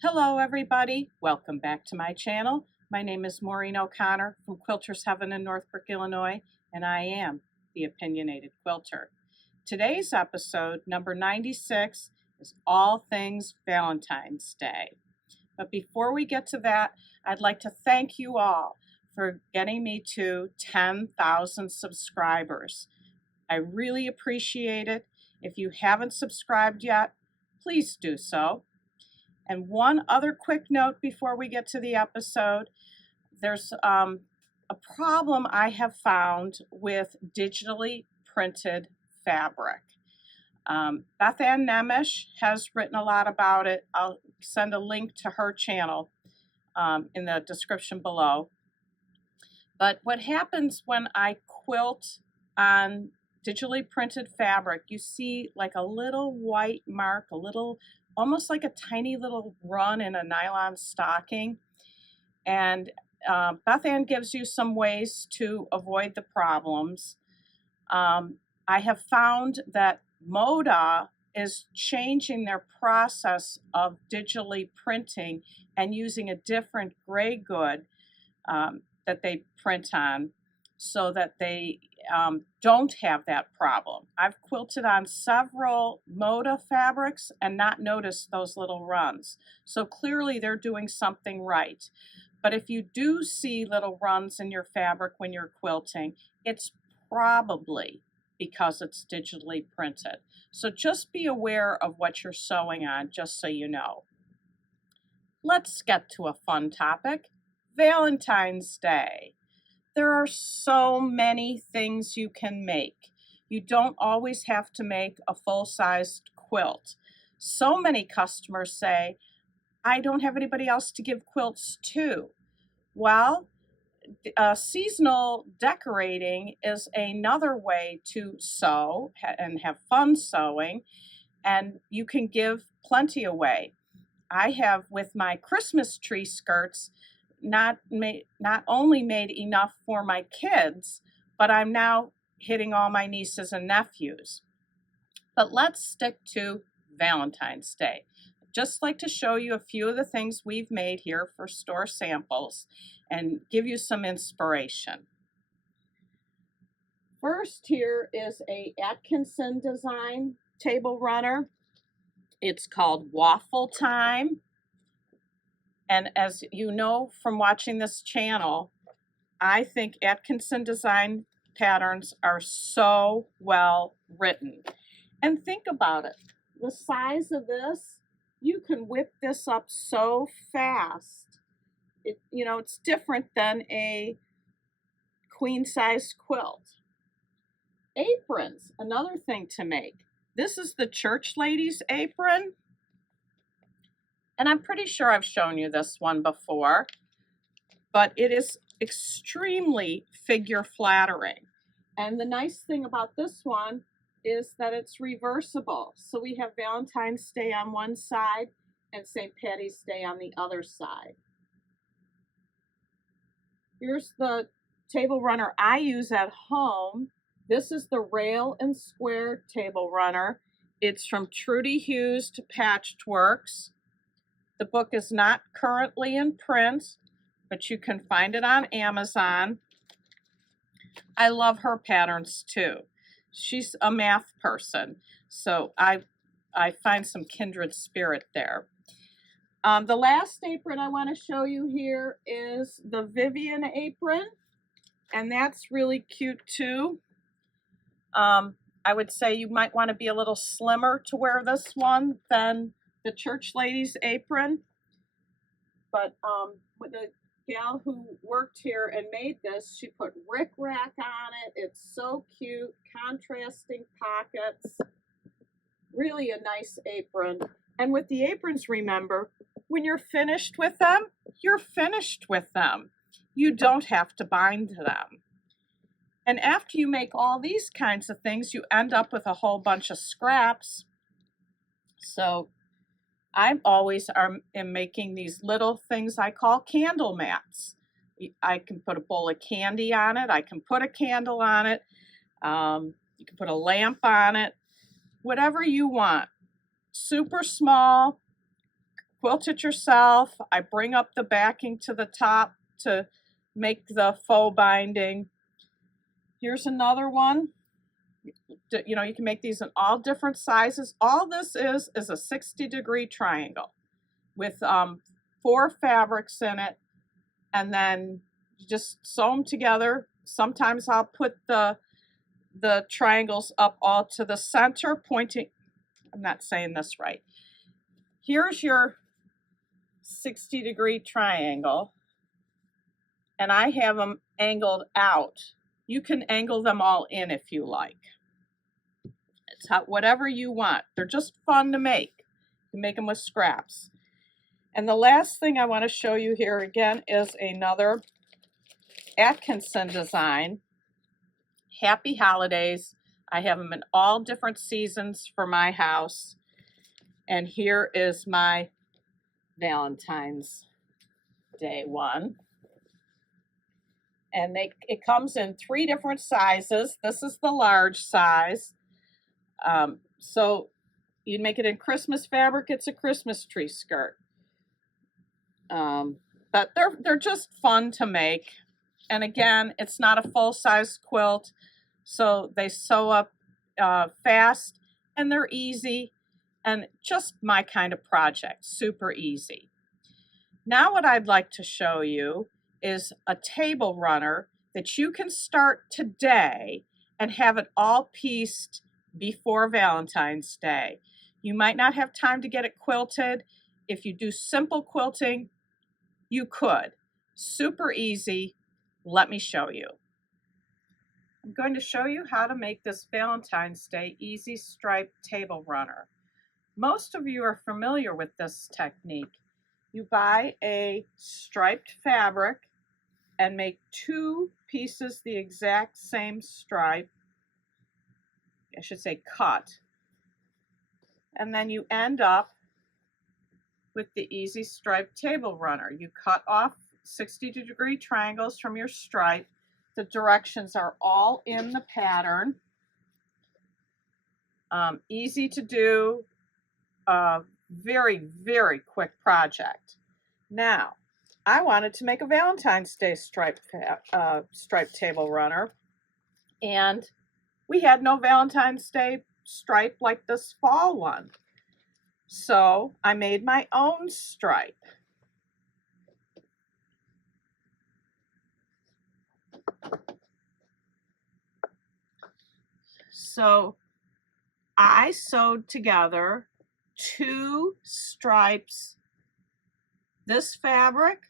Hello everybody, welcome back to my channel. My name is Maureen O'Connor from Quilters Heaven in Northbrook, Illinois, and I am the Opinionated Quilter. Today's episode, number 96, is all things Valentine's Day. But before we get to that, I'd like to thank you all for getting me to 10,000 subscribers. I really appreciate it. If you haven't subscribed yet, please do so. And one other quick note before we get to the episode, there's a problem I have found with digitally printed fabric. Beth Ann Nemish has written a lot about it. I'll send a link to her channel in the description below. But what happens when I quilt on digitally printed fabric, you see like a little white mark, almost like a tiny little run in a nylon stocking. And Beth Ann gives you some ways to avoid the problems. I have found that Moda is changing their process of digitally printing and using a different gray good that they print on so that they don't have that problem. I've quilted on several Moda fabrics and not noticed those little runs. So clearly they're doing something right. But if you do see little runs in your fabric when you're quilting, it's probably because it's digitally printed. So just be aware of what you're sewing on, just so you know. Let's get to a fun topic, Valentine's Day. There are so many things you can make. You don't always have to make a full-sized quilt. So many customers say, I don't have anybody else to give quilts to. Well, seasonal decorating is another way to sew and have fun sewing, and you can give plenty away. I have with my Christmas tree skirts not only made enough for my kids, but I'm now hitting all my nieces and nephews. But let's stick to Valentine's Day. Just like to show you a few of the things we've made here for store samples and give you some inspiration. First here is a Atkinson design table runner. It's called Waffle Time. And as you know from watching this channel, I think Atkinson design patterns are so well written. And think about it. The size of this, you can whip this up so fast. It's different than a queen size quilt. Aprons, another thing to make. This is the church lady's apron. And I'm pretty sure I've shown you this one before, but it is extremely figure flattering. And the nice thing about this one is that it's reversible. So we have Valentine's Day on one side and St. Patty's Day on the other side. Here's the table runner I use at home. This is the Rail and Square table runner. It's from Trudy Hughes to Patchworks. The book is not currently in print, but you can find it on Amazon. I love her patterns too. She's a math person, so I find some kindred spirit there. The last apron I want to show you here is the Vivian apron, and that's really cute too. I would say you might want to be a little slimmer to wear this one than the church lady's apron, but with the gal who worked here and made this, she put rickrack on it. It's so cute, contrasting pockets, really a nice apron. And with the aprons, remember, when you're finished with them, you're finished with them. You don't have to bind them. And after you make all these kinds of things, you end up with a whole bunch of scraps. So I'm always am making these little things I call candle mats. I can put a bowl of candy on it. I can put a candle on it. You can put a lamp on it. Whatever you want. Super small, quilt it yourself. I bring up the backing to the top to make the faux binding. Here's another one. You know, you can make these in all different sizes. All this is a 60-degree triangle with 4 fabrics in it, and then you just sew them together. Sometimes I'll put the triangles up all to the center, pointing. I'm not saying this right. Here's your 60-degree triangle, and I have them angled out. You can angle them all in if you like. It's whatever you want. They're just fun to make. You can make them with scraps. And the last thing I want to show you here again is another Atkinson design. Happy holidays. I have them in all different seasons for my house. And here is my Valentine's Day one. And it comes in 3 different sizes. This is the large size. So you'd make it in Christmas fabric. It's a Christmas tree skirt. But they're just fun to make. And again, it's not a full-size quilt, so they sew up fast, and they're easy, and just my kind of project, super easy. Now what I'd like to show you is a table runner that you can start today and have it all pieced before Valentine's Day. You might not have time to get it quilted. If you do simple quilting, you could. Super easy. Let me show you. I'm going to show you how to make this Valentine's Day easy striped table runner. Most of you are familiar with this technique. You buy a striped fabric and make 2 pieces the exact same stripe. I should say cut. And then you end up with the easy striped table runner. You cut off 60-degree triangles from your stripe. The directions are all in the pattern. Easy to do. Very, very quick project. Now, I wanted to make a Valentine's Day striped table runner, and we had no Valentine's Day stripe like this fall one. So I made my own stripe. So I sewed together 2 stripes, this fabric,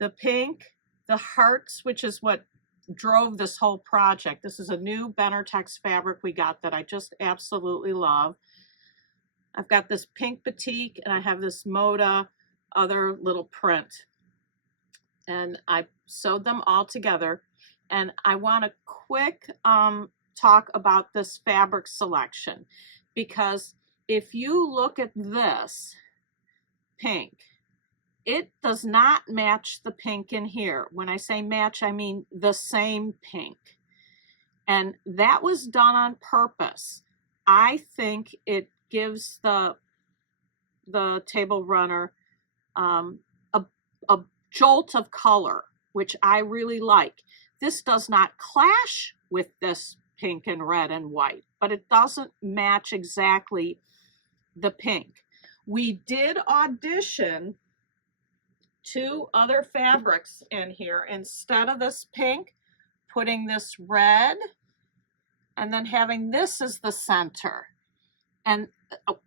the pink, the hearts, which is what drove this whole project. This is a new Benartex fabric we got that I just absolutely love. I've got this pink batik, and I have this Moda other little print. And I sewed them all together. And I want a quick talk about this fabric selection, because if you look at this pink, it does not match the pink in here. When I say match, I mean the same pink. And that was done on purpose. I think it gives the table runner a jolt of color, which I really like. This does not clash with this pink and red and white, but it doesn't match exactly the pink. We did audition 2 other fabrics in here. Instead of this pink, putting this red, and then having this as the center. And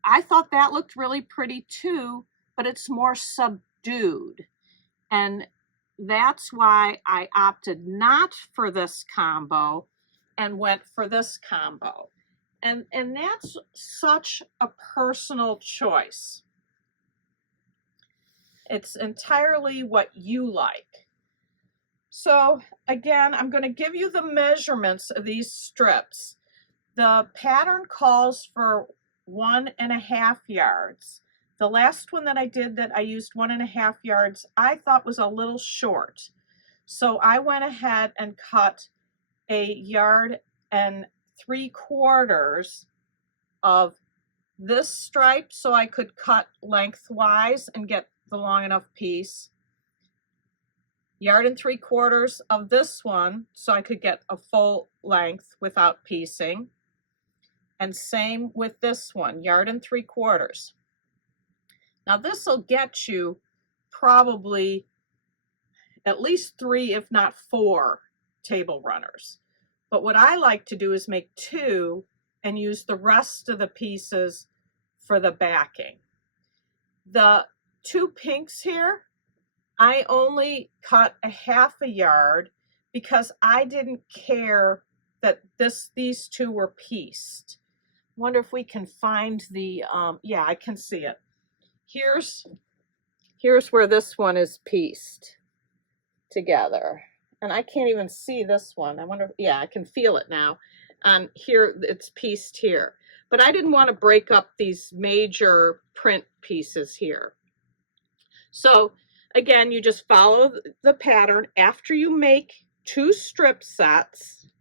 I thought that looked really pretty too, but it's more subdued. And that's why I opted not for this combo and went for this combo. And that's such a personal choice. It's entirely what you like. So again, I'm going to give you the measurements of these strips. The pattern calls for 1.5 yards. The last one that I did that I used 1.5 yards, I thought was a little short. So I went ahead and cut 1.75 yards of this stripe so I could cut lengthwise and get the long enough piece. 1 3/4 yards of this one so I could get a full length without piecing. And same with this one, 1 3/4 yards. Now this will get you probably at least 3, if not 4 table runners. But what I like to do is make 2 and use the rest of the pieces for the backing. The 2 pinks here, I only cut a 1/2 yard because I didn't care that these 2 were pieced. Wonder if we can find the, yeah, I can see it. Here's where this one is pieced together. And I can't even see this one. I wonder, yeah, I can feel it now. Here, it's pieced here. But I didn't want to break up these major print pieces here. So again, you just follow the pattern. After you make 2 strip sets,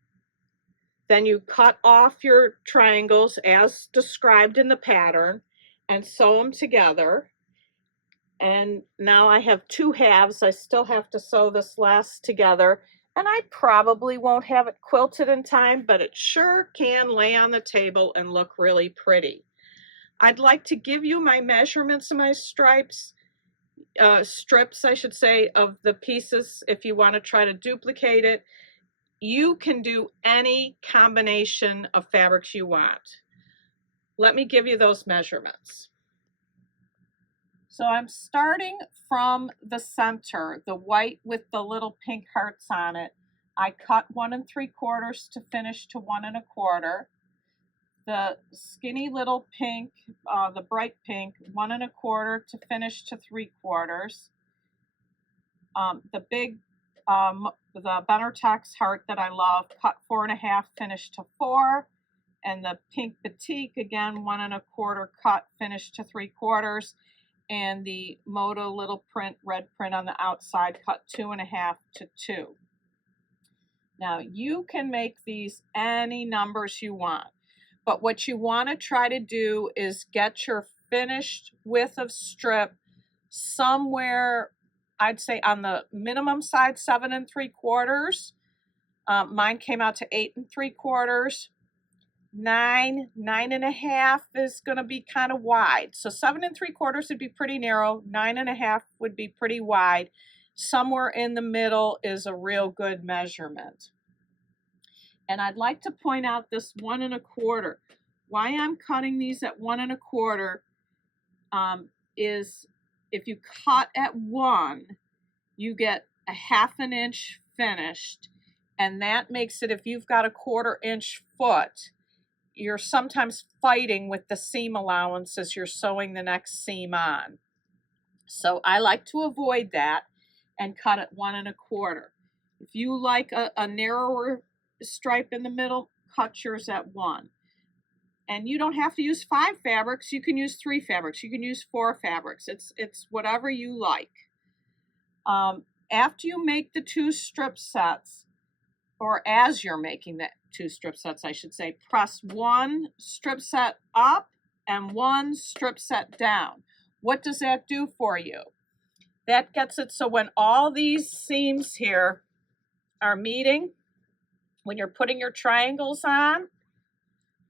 then you cut off your triangles as described in the pattern and sew them together. And now I have 2 halves. I still have to sew this last together, and I probably won't have it quilted in time, but it sure can lay on the table and look really pretty. I'd like to give you my measurements of my strips, I should say, of the pieces if you want to try to duplicate it. You can do any combination of fabrics you want. Let me give you those measurements. So I'm starting from the center, the white with the little pink hearts on it. I cut 1 3/4 to finish to 1 1/4. The skinny little pink, the bright pink, 1 1/4 to finish to 3/4. The big, the Benartex heart that I love, cut 4 1/2, finished to 4. And the pink batik, again, 1 1/4 cut, finished to 3/4. And the Moto little print, red print on the outside, cut 2 1/2 to 2. Now you can make these any numbers you want, but what you want to try to do is get your finished width of strip somewhere, I'd say on the minimum side, 7 3/4. Mine came out to 8 3/4. 9 1/2 is going to be kind of wide. So 7 3/4 would be pretty narrow. 9 1/2 would be pretty wide. Somewhere in the middle is a real good measurement. And I'd like to point out this 1 1/4. Why I'm cutting these at 1 1/4 is if you cut at 1, you get a 1/2 inch finished. And that makes it, if you've got a 1/4 inch foot, you're sometimes fighting with the seam allowance as you're sewing the next seam on. So I like to avoid that and cut at 1 1/4. If you like a narrower stripe in the middle, cut yours at 1. And you don't have to use 5 fabrics. You can use 3 fabrics. You can use 4 fabrics. It's whatever you like. After you make the 2 strip sets, or as you're making the 2 strip sets, I should say, press 1 strip set up and 1 strip set down. What does that do for you? That gets it so when all these seams here are meeting, when you're putting your triangles on,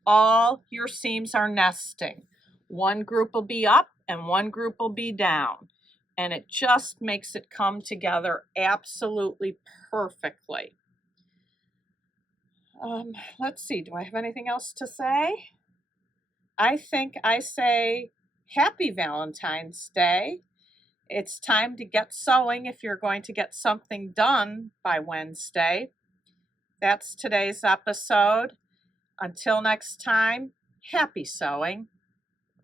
all your seams are nesting. One group will be up and one group will be down. And it just makes it come together absolutely perfectly. Let's see, do I have anything else to say? I think I say happy Valentine's Day. It's time to get sewing if you're going to get something done by Wednesday. That's today's episode. Until next time, happy sewing.